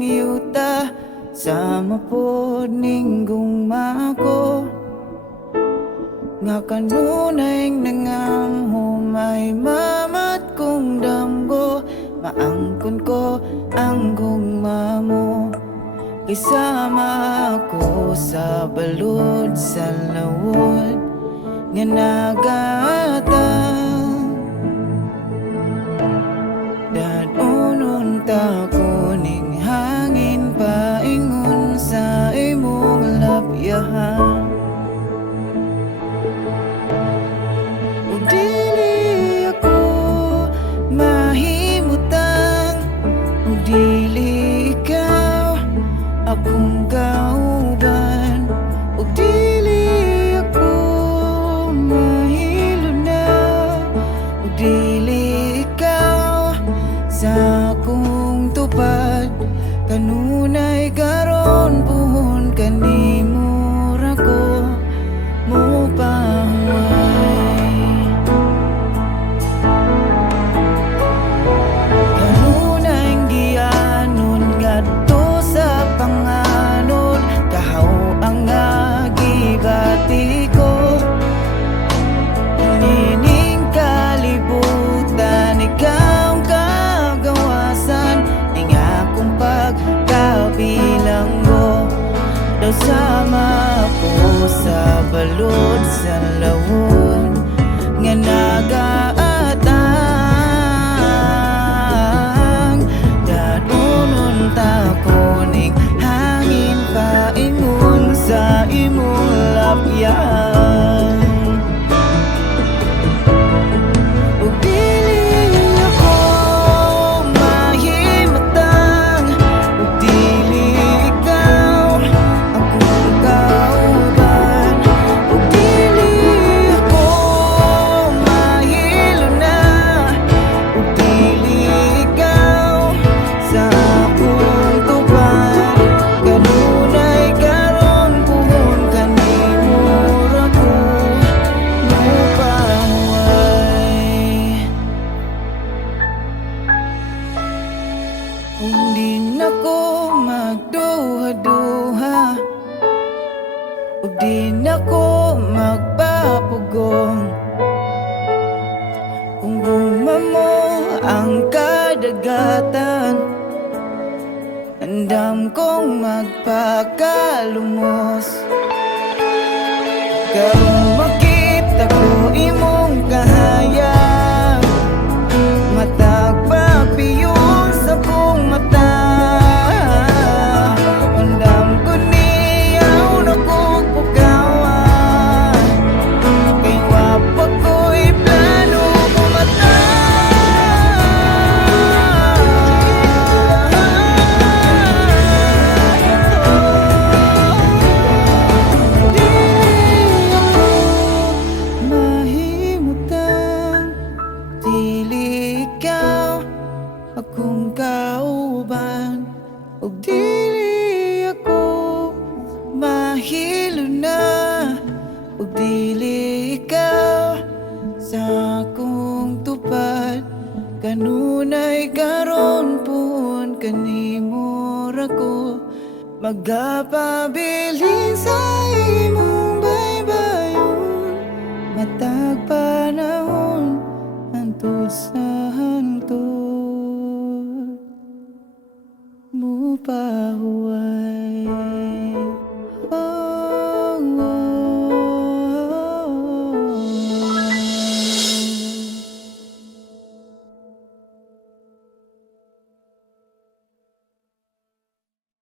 ning yuta sama pod ning gugma ko nga kanunay nangam humay mamat kong damgo maangkon ko ang gugma mo isama ako sa balod sa lawod nga nagatang dadunon ta ko ning hangin paingon sa imong lapyahan o dili ako mahimutang o dili ikaw akong kauban o dili ako mahilo na o dili ikaw sa akong tupad kanunay karon puhon kanimo ra ko mo pahuway kanunay gianon ngadto sa panganod kahaw ang gibati ko nining kalibutan ikaw ang kagawasan ning akong pagkabilanggo daw sama ko sa balod sa lawod nga nagaatang dadunon ta ko ning hangin paingon sa imong lapyahan ug dili ako mahimatang ug dili ikaw akong kauban ug dili ako mahilo na ug dili ikaw sa akong tuban kanunay karon puhon kanimo ra ko mapahuway kung di na ko magduha-duha ug di na ko magpapugong kung gugma mo ang kadagatan andam kong magpakalumos karong makita ko imong kahayag matag papiyon sa kong mata andam ko niyaw na kong pugawan kay wapag ko'y plano kumata mahimutang dili ikaw akong kauban ug dili ako mahilo na ug dili ikaw sa akong tupad kanunay karon puhon kanimo ra ko magapabilin sa imong baybayon matag panahon hantod sa hantod mo pahuway